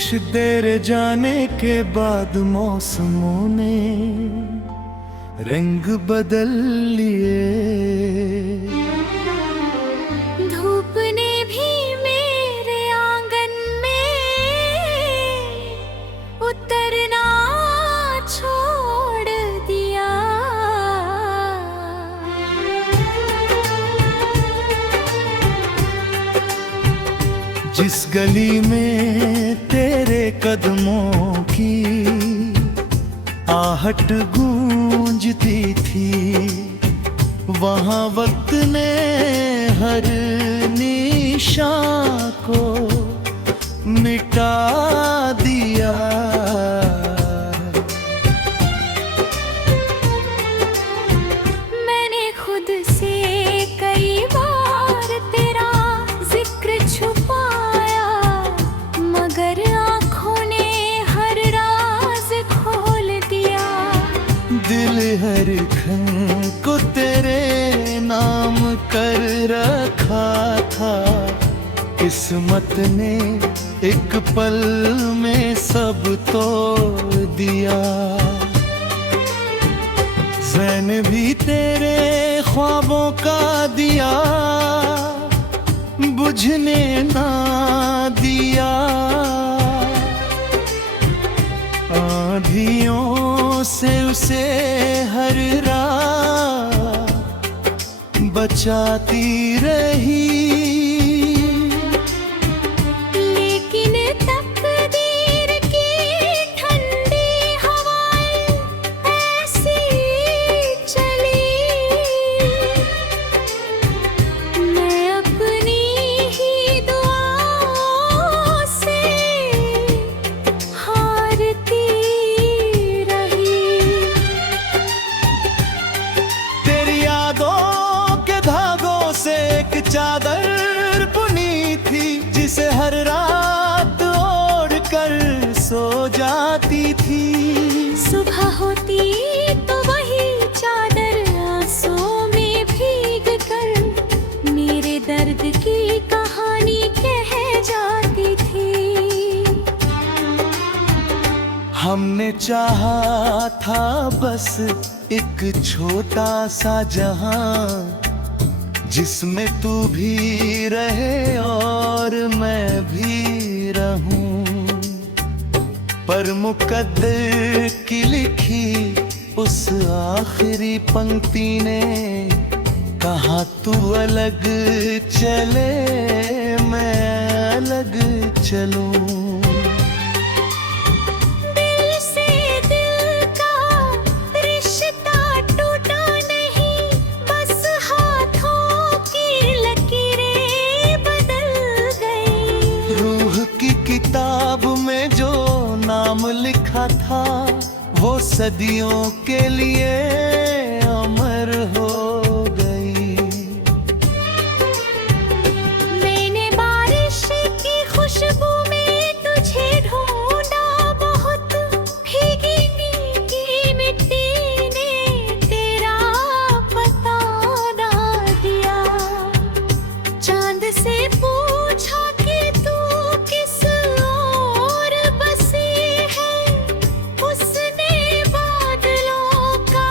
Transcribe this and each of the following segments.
कुछ देर जाने के बाद मौसमों ने रंग बदल लिए। धूप ने भी मेरे आंगन में उतरना छोड़ दिया। जिस गली में तेरे कदमों की आहट गूंजती थी, वहाँ वक्त ने हर निशान को मिटा दिया। मैंने खुद से कई बार तेरा जिक्र छुपाया, मगर आँखों ने हर राज खोल दिया। दिल हर खन को तेरे नाम कर रखा था, किस्मत ने एक पल में सब तोड़ दिया। ज़ैन भी तेरे ख्वाबों का दिया बुझने ना दिया। आँधियों से उसे हर रात बचाती रही, लेकिन तकदीर की ठंडी हवाएं ऐसी चली। मैं अपनी ही दुआओं से हारती रही। तेरी यादों के धागों से एक चादर बुनी थी, जिसे हर रात ओढ़ कर सो जाती थी। सुबह होती तो वही चादर आंसुओं में भीग कर मेरे दर्द की कहानी कह जाती थी। हमने चाहा था बस एक छोटा सा जहां, जिसमें तू भी रहे और मैं भी रहूं। पर मुकद्दर की लिखी उस आखिरी पंक्ति ने कहा, तू अलग चले मैं अलग चलूं। दिल से दिल का रिश्ता टूटा नहीं, बस हाथों की लकीरें बदल गई। रूह की किताब में जो नाम लिखा था, वो सदियों के लिए अमर हो गई। मैंने बारिश की खुशबू में तुझे ढूंढा, बहुत भीगी भीगी मिट्टी ने तेरा पता ना दिया। चांद से पूछा कि तू किस ओर बसी है, उसने बादलों का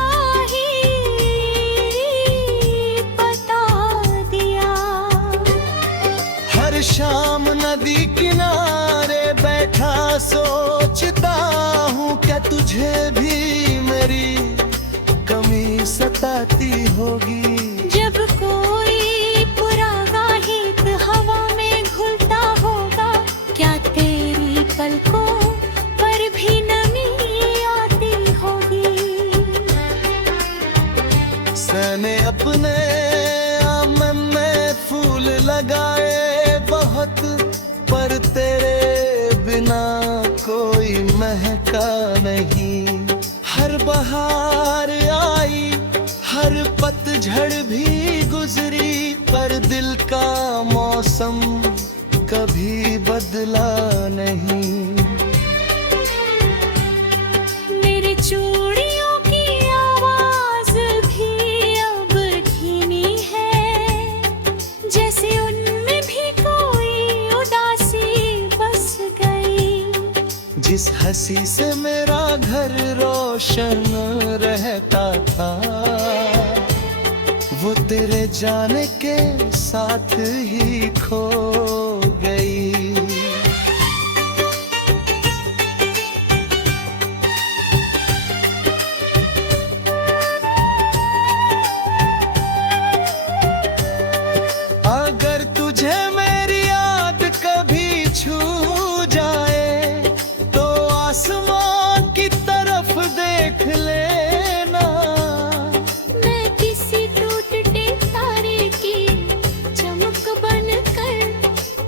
ही बता दिया। हर शाम नदी किनारे बैठा सोचता हूँ, क्या तुझे भी मेरी कमी सताती होगी। जब कोई पुराना गीत हवा में घुलता होगा, क्या तेरी पलकों पर भी नमी आती होगी। मैंने अपने आंगन में फूल लगाए बहुत, पर तेरे बिना कोई महका नहीं। हर बहार आई, हर पतझड़ भी गुजरी, पर दिल का मौसम कभी बदला नहीं। मेरी चूड़ियों की आवाज भी अब धीमी है, जैसे उनमें भी कोई उदासी बस गई। हंसी से मेरा घर रोशन रहता था, वो तेरे जाने के साथ ही खो गई। अगर तुझे मेरी याद कभी छू जाए तो आसमान की तरफ देख लेना। मैं किसी टूटते तारे की चमक बनकर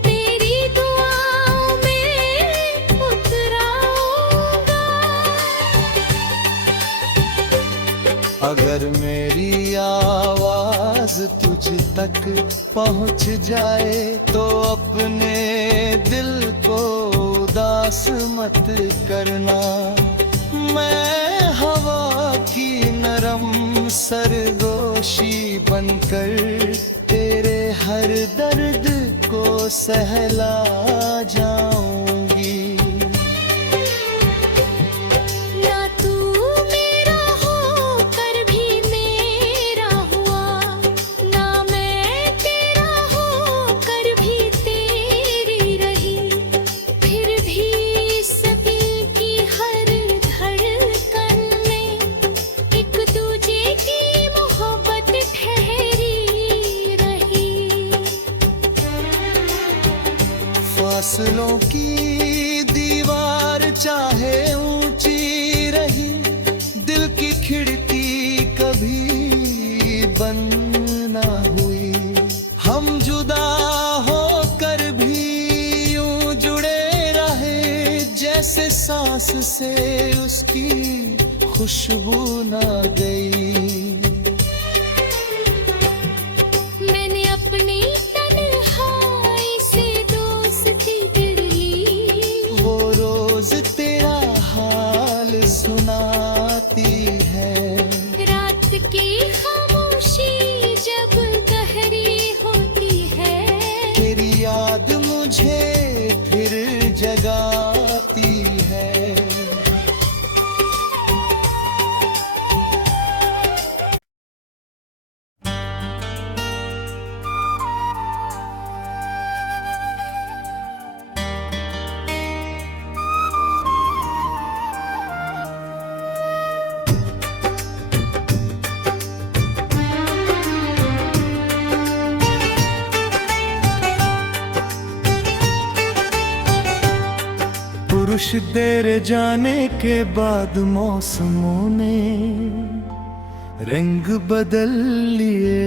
तेरी दुआओं में उतराऊंगा। अगर मेरी आवाज तुझ तक पहुंच जाए तो अपने दिल को उदास मत करना। मैं हवा की नरम सरगोशी बनकर तेरे हर दर्द को सहला जाऊंगी। ना तू मेरा होकर भी मेरा हुआ, ना मैं तेरा होकर भी तेरी रही। फिर भी सभी की हर धड़कन में एक दूजे की मोहब्बत ठहरी रही। फासलों की दीवार चाहे ऊंची रही, दिल की खिड़की कभी बंद ना हुई। हम जुदा होकर भी यूं जुड़े रहे, जैसे सांस से उसकी खुशबू ना गई। मैंने अपनी तन्हाई से दोस्ती ली, वो रोज तेरा हाल सुनाती है। रात की खामोशी जब गहरी होती है। तेरी याद मुझे फिर जगाती है। पुरुष तेरे जाने के बाद मौसमों ने रंग बदल लिए।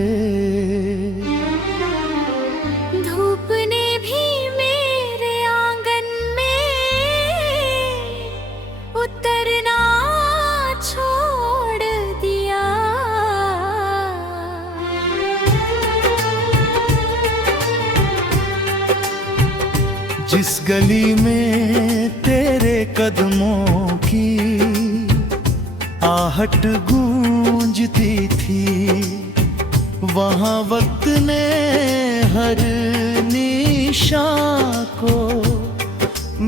धूप ने भी मेरे आंगन में उतरना छोड़ दिया। जिस गली में तेरे कदमों की आहट गूंजती थी, वहाँ वक्त ने हर निशान को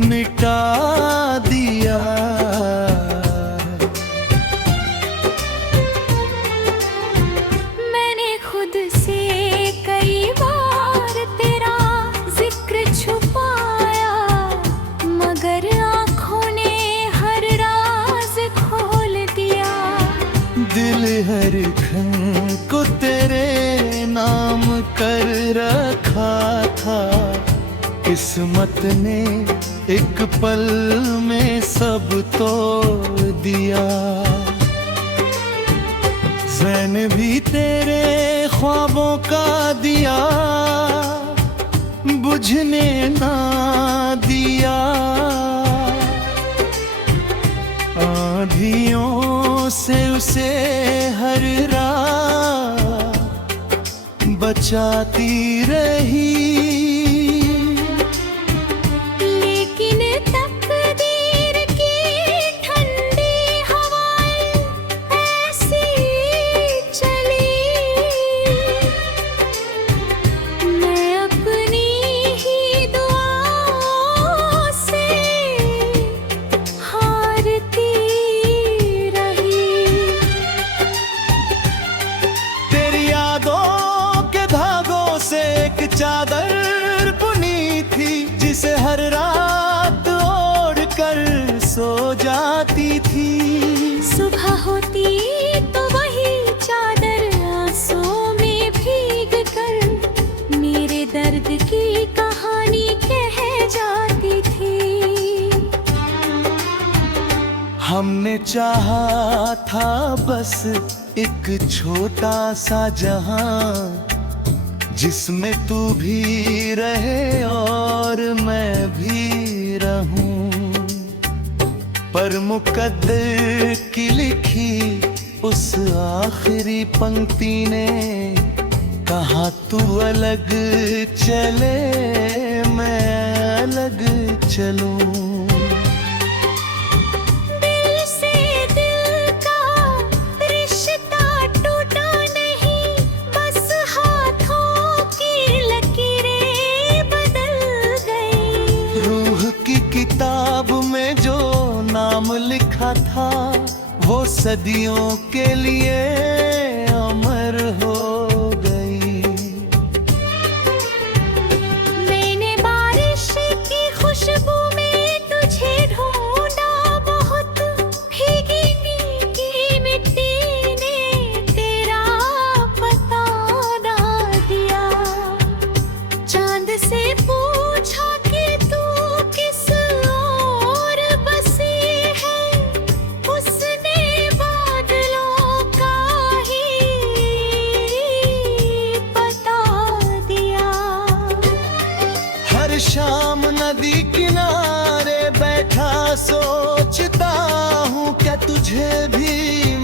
मिटा दिया। मैंने खुद से कई बार तेरा जिक्र छुपाया, मगर आँखों ने हर राज खोल दिया। दिल हर खन को तेरे नाम कर रखा था, किस्मत ने एक पल में सब तोड़ दिया। जैन भी तेरे ख्वाबों का दिया बुझने ना दिया। आंधियों से उसे हर रात बचाती रही। लेकिन तकदीर की ठंडी हवाएं ऐसी चली, मैं अपनी ही दुआओं से चाहा था बस एक छोटा सा जहां, जिसमें तू भी रहे और मैं भी रहूं। पर मुकद्दर की लिखी उस आखिरी पंक्ति ने कहा, तू अलग चले मैं अलग चलूं। किताब में जो नाम लिखा था वो सदियों के लिए अमर हो गई। मैंने बारिश की खुशबू में तुझे ढूंढा, बहुत भीगी भीगी मिट्टी ने तेरा पता ना दिया। चांद से पूछा कि तू किस ओर बसी है, उसने बादलों का ही बता दिया। हर शाम नदी किनारे बैठा सोचता हूँ, क्या तुझे भी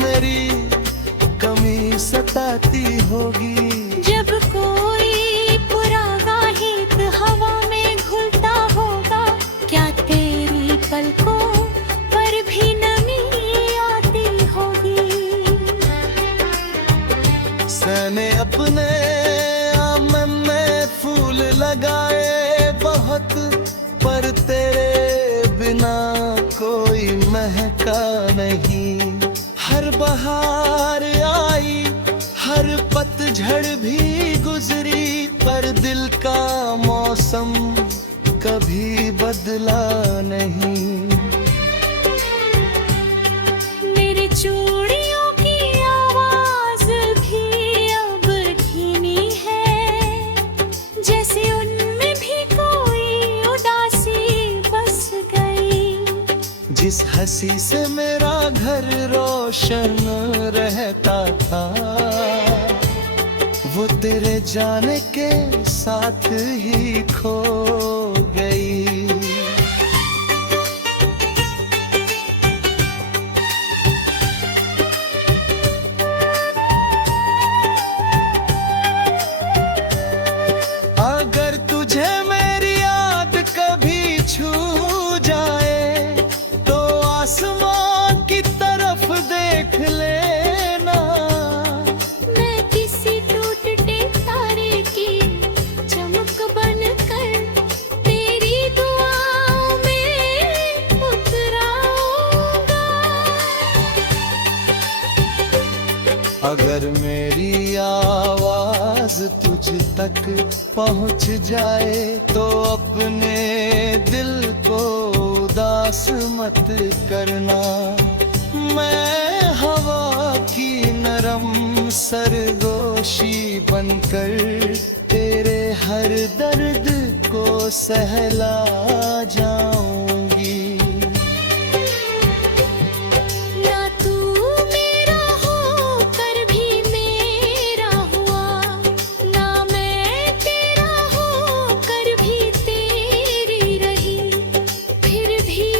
मेरी कमी सताती होगी। जब कोई पुराना गीत हवा में घुलता होगा, क्या तेरी पलकों पर भी नमी आती होगी। मैंने अपने आंगन में फूल लगाए बहुत, पर तेरे बिना कोई महका नहीं। हर बहार आई, हर पतझड़ भी गुजरी, पर दिल का मौसम कभी बदला नहीं। मेरी चूड़ियों की आवाज भी अब धीमी है, जैसे उनमें भी कोई उदासी बस गई। जिस हंसी से मेरा घर रोशन रहता था, वो तेरे जाने के साथ ही खो गई। अगर तुझे मेरी याद कभी छू जाए, तो आसमान की तरफ देख लेना। मैं किसी टूटते तारे की चमक बनकर तेरी दुआओं में उतराऊंगा। अगर मेरी आवाज तुझ तक पहुंच जाए, तो अपने दिल को उदास मत करना। मैं हवा की नरम सरगोशी बनकर तेरे हर दर्द को सहला जाऊंगी। ना तू मेरा होकर भी मेरा हुआ, ना मैं तेरा होकर भी तेरी रही। फिर भी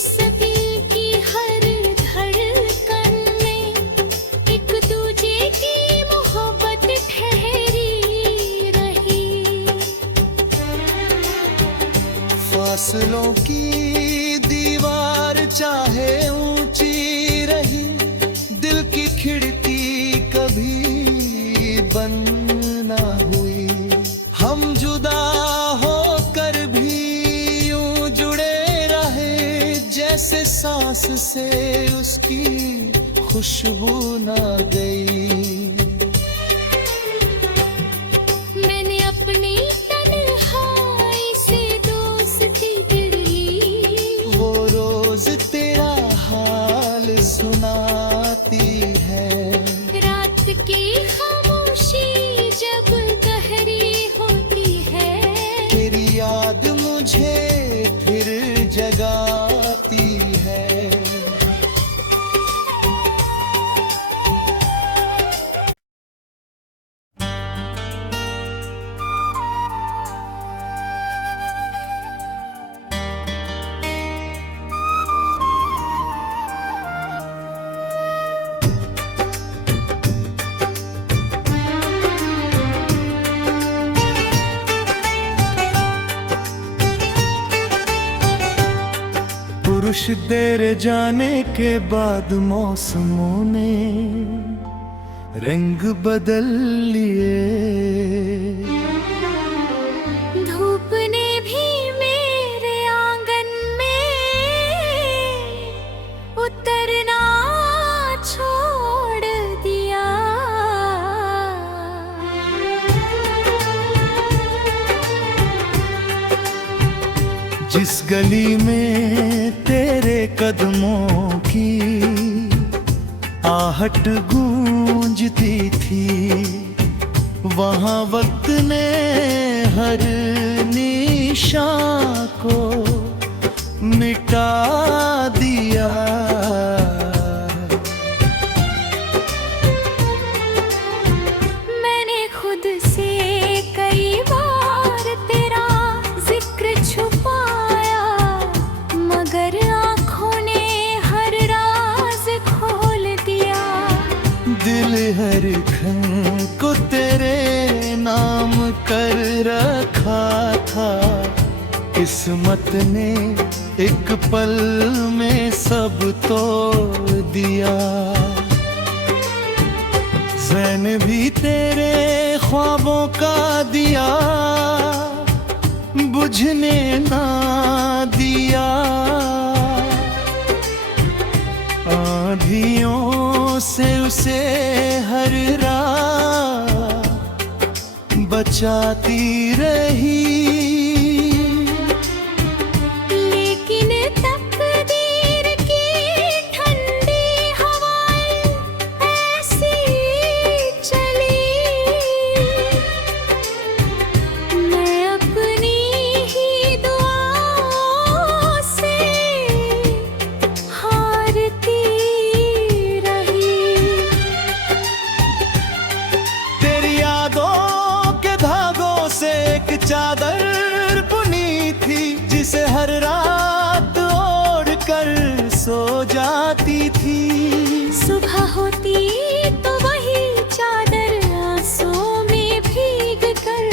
सभी की हर धड़कन में एक दूजे की मोहब्बत ठहरी रही। फासलों की दीवार चाहे ऊंची रही, दिल की खिड़की कभी बंद ना हुई। हम जुदा होकर भी यूं जुड़े रहे, जैसे सांस से उसकी खुशबू ना गई। मैंने अपनी तन्हाई से दोस्ती गिरी, वो रोज तेरा हाल सुनाती है। रात की खामोशी जब गहरी होती है, तेरी याद मुझे फिर जगाती है। कुछ देर जाने के बाद मौसमों ने रंग बदल लिए। धूप ने भी मेरे आंगन में उतरना छोड़ दिया। जिस गली में तेरे कदमों की आहट गूंजती थी, वहाँ वक्त ने हर निशान को मिटा दिया। मैंने खुद से कई बार तेरा जिक्र छुपाया, मगर आँखों ने हर राज खोल दिया। दिल हर खन को तेरे नाम कर रखा था, किस्मत ने एक पल में सब तोड़ दिया। ज़ैन भी तेरे ख्वाबों का दिया बुझने ना दिया। आंधियों से उसे हर रात बचाती रही, लेकिन तकदीर की ठंडी हवाएं ऐसी चली। मैं अपनी ही दुआओं से हारती रही। तेरी यादों के धागों से एक चादर बुनी थी, जिसे हर रात ओढ़ कर सो जाती थी। सुबह होती तो वही चादर आंसुओं में भीग कर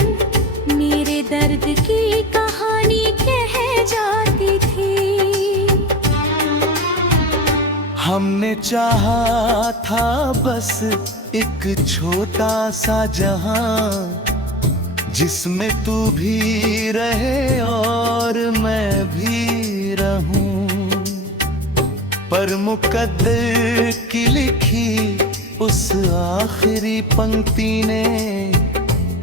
मेरे दर्द की कहानी कह जाती थी। हमने चाहा था बस एक छोटा सा जहां, जिसमें तू भी रहे और मैं भी रहूं। पर मुकद्दर की लिखी उस आखिरी पंक्ति ने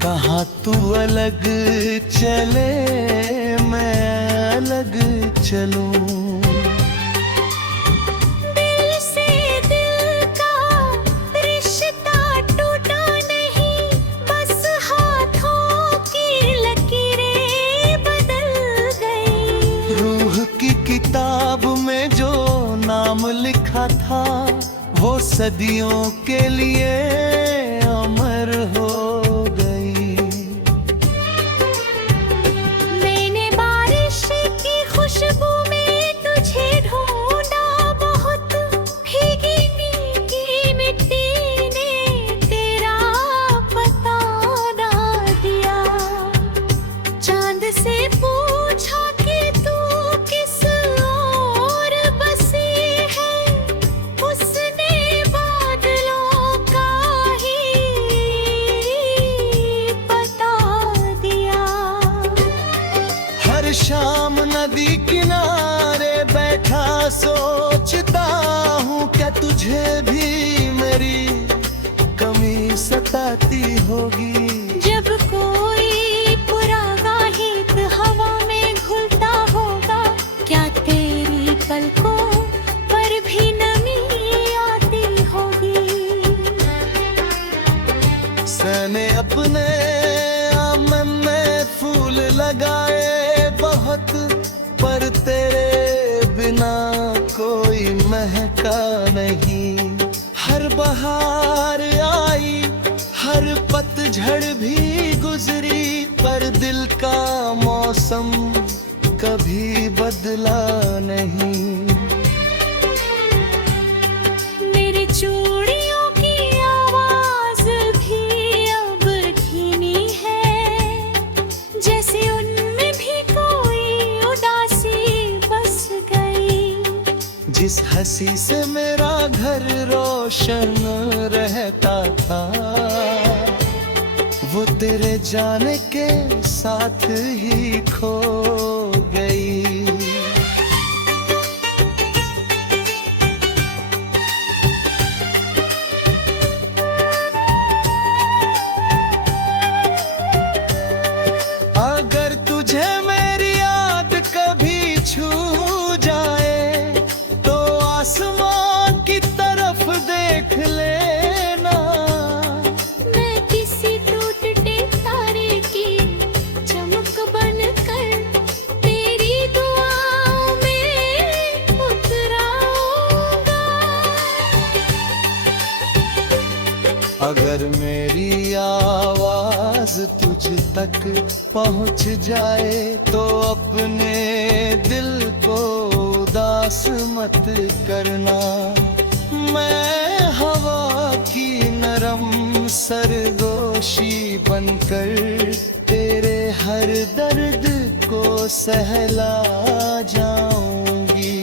कहा, तू अलग चले मैं अलग चलूं। दिल से दिल का रिश्ता टूटा नहीं, बस हाथों की लकीरें बदल गई। रूह की किताब में जो नाम लिखा था, वो सदियों के लिए अमर हो गई। मैंने बारिश की खुशबू में तुझे ढूंढा, बहुत भीगी भीगी मिट्टी ने तेरा पता ना दिया। चांद से पूछा कि तू किस ओर बसी है, उसने बादलों का ही बता दिया। हर शाम नदी किनारे बैठा सोचता हूँ, क्या तुझे भी मेरी कमी सताती होगी। जब कोई पुराना गीत हवा में घुलता होगा, क्या तेरी पलकों पर भी नमी आती होगी। मैंने अपने आंगन में फूल लगाए बहुत, पर तेरे बिना कोई महका नहीं। हर बहार आई, हर पतझड़ भी गुजरी, पर दिल का मौसम कभी बदला नहीं। मेरी चूड़ियों की आवाज भी अब धीमी है, जैसे उनमें भी कोई उदासी बस गई। हंसी से मेरा घर रोशन रहता था, वो तेरे जाने के साथ ही खो गई। अगर तुझे मेरी याद कभी छू जाए तो आसमान की तरफ देख लेना। मैं किसी टूटते तारे की चमक बनकर तेरी दुआओं में उतराऊंगा। अगर मेरी आवाज तुझ तक पहुंच जाए तो अपने दिल को उदास मत करना। मैं हवा की नरम सरगोशी बनकर तेरे हर दर्द को सहला जाऊंगी।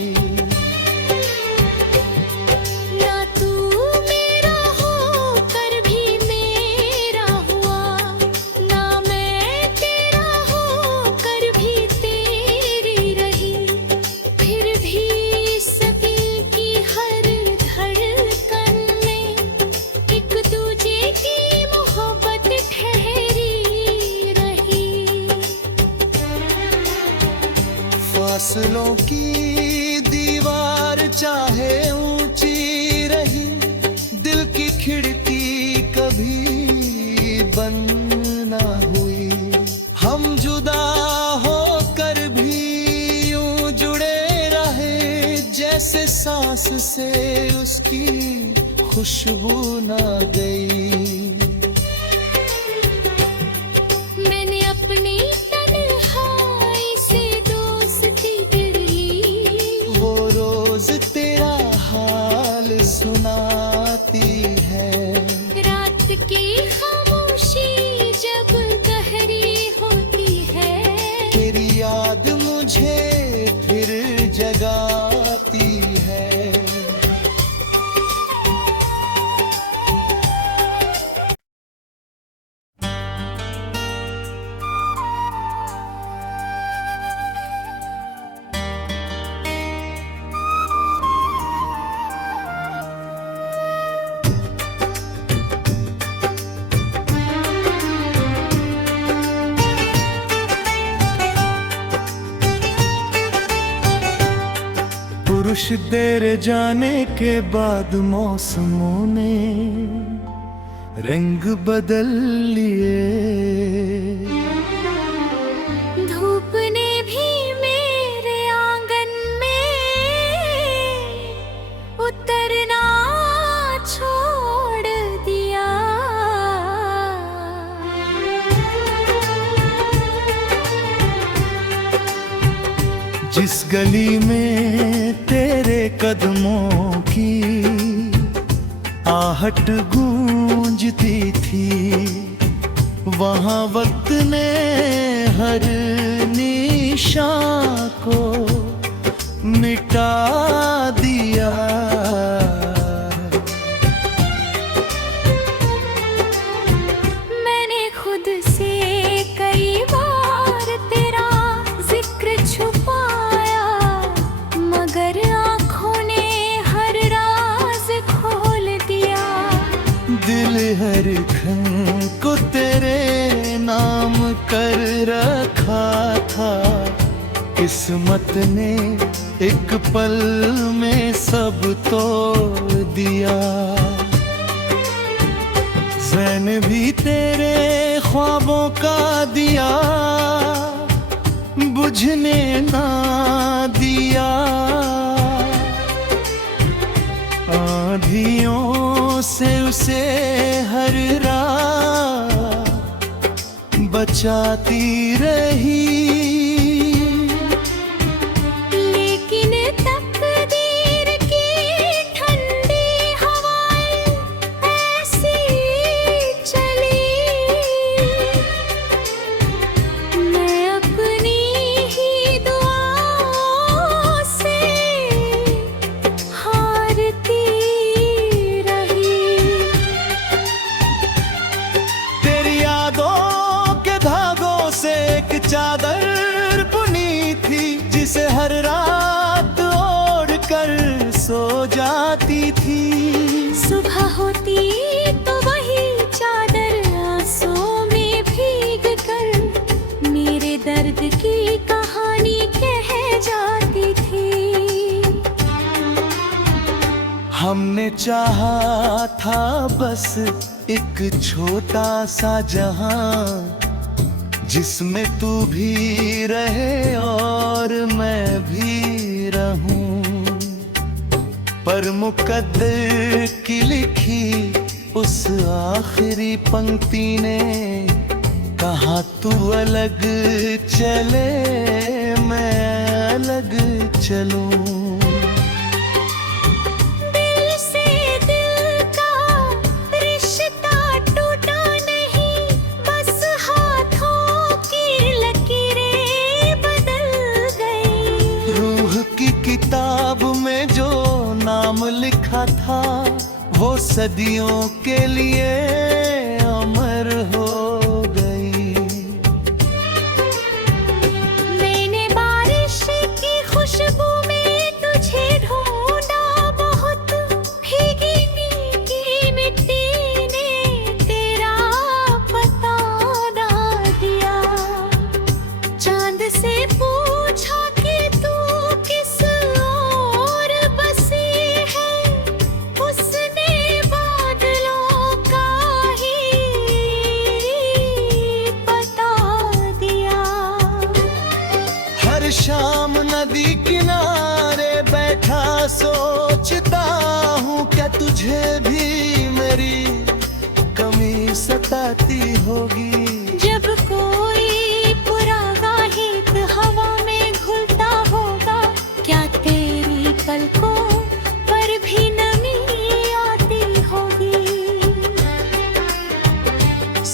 ना तू मेरा होकर भी मेरा हुआ, ना मैं तेरा होकर भी तेरी रही। फिर भी सभी की हर धड़कन में एक दूजे की मोहब्बत ठहरी रही। फासलों की दीवार चाहे ऊंची रही, दिल की खिड़की कभी बंद ना हुई। हम जुदा होकर भी यूं जुड़े रहे, जैसे सांस से उसकी खुशबू ना गई। मैंने अपनी तन्हाई से दोस्ती कर ली, वो रोज तेरा हाल सुनाती है। रात की खामोशी जब गहरी होती है। तेरी याद मुझे फिर जगाती है। पुरुष तेरे जाने के बाद मौसमों ने रंग बदल लिए। धूप ने भी मेरे आंगन में उतरना छोड़ दिया। जिस गली में तेरे कदमों की आहट गूंजती थी, वहाँ वक्त ने हर निशान को मिटा दिया। मैंने खुद से कई बार तेरा जिक्र छुपाया, मगर आँखों ने हर राज खोल दिया। दिल हर खन को तेरे नाम कर रखा था, किस्मत ने एक पल में सब तोड़ दिया। जैन भी तेरे ख्वाबों का दिया बुझने ना दिया। आंधियों से उसे हर रात बचाती रही। लेकिन तकदीर की ठंडी हवाएं ऐसी चली, मैं अपनी ही दुआओं से था बस एक छोटा सा जहां, जिसमें तू भी रहे और मैं भी रहूं। पर मुकद्दर की लिखी उस आखिरी पंक्ति ने कहा, तू अलग चले मैं अलग चलूं। दिल से दिल का रिश्ता टूटा नहीं, बस हाथों की लकीरें बदल गई। रूह की किताब में जो नाम लिखा था वो सदियों के लिए अमर हो गई। मैंने बारिश की खुशबू में तुझे ढूंढा, बहुत भीगी नीली मिट्टी ने तेरा पता ना दिया। चांद से पूछा कि तू किस ओर बसी है, उसने बादलों का ही बता दिया। हर शाम नदी किनारे बैठा सोचता हूँ, क्या तुझे भी मेरी कमी सताती होगी। जब कोई पुराना गीत हवा में घुलता होगा, क्या तेरी पलकों पर भी नमी आती होगी।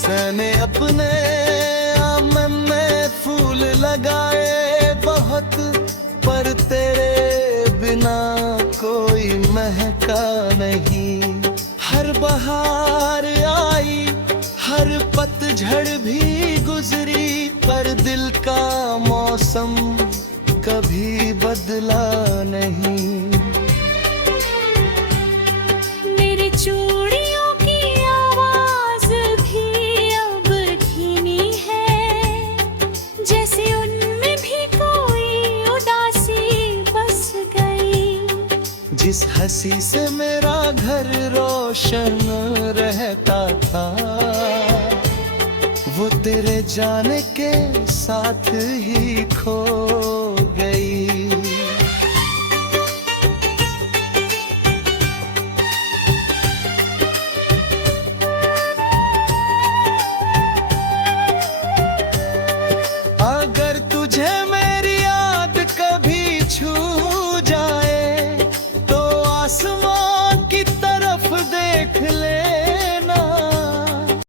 मैंने अपने आंगन में फूल लगाए बहुत, पर तेरे बिना कोई महका नहीं। हर बहार आई, हर पतझड़ भी गुजरी, पर दिल का मौसम कभी बदला नहीं। मेरी चूड़ियों की आवाज भी अब धीमी है, जैसे उनमें भी कोई उदासी बस गई। जिस हंसी से मेरा घर रोशन रहता था, वो तेरे जाने के साथ ही खो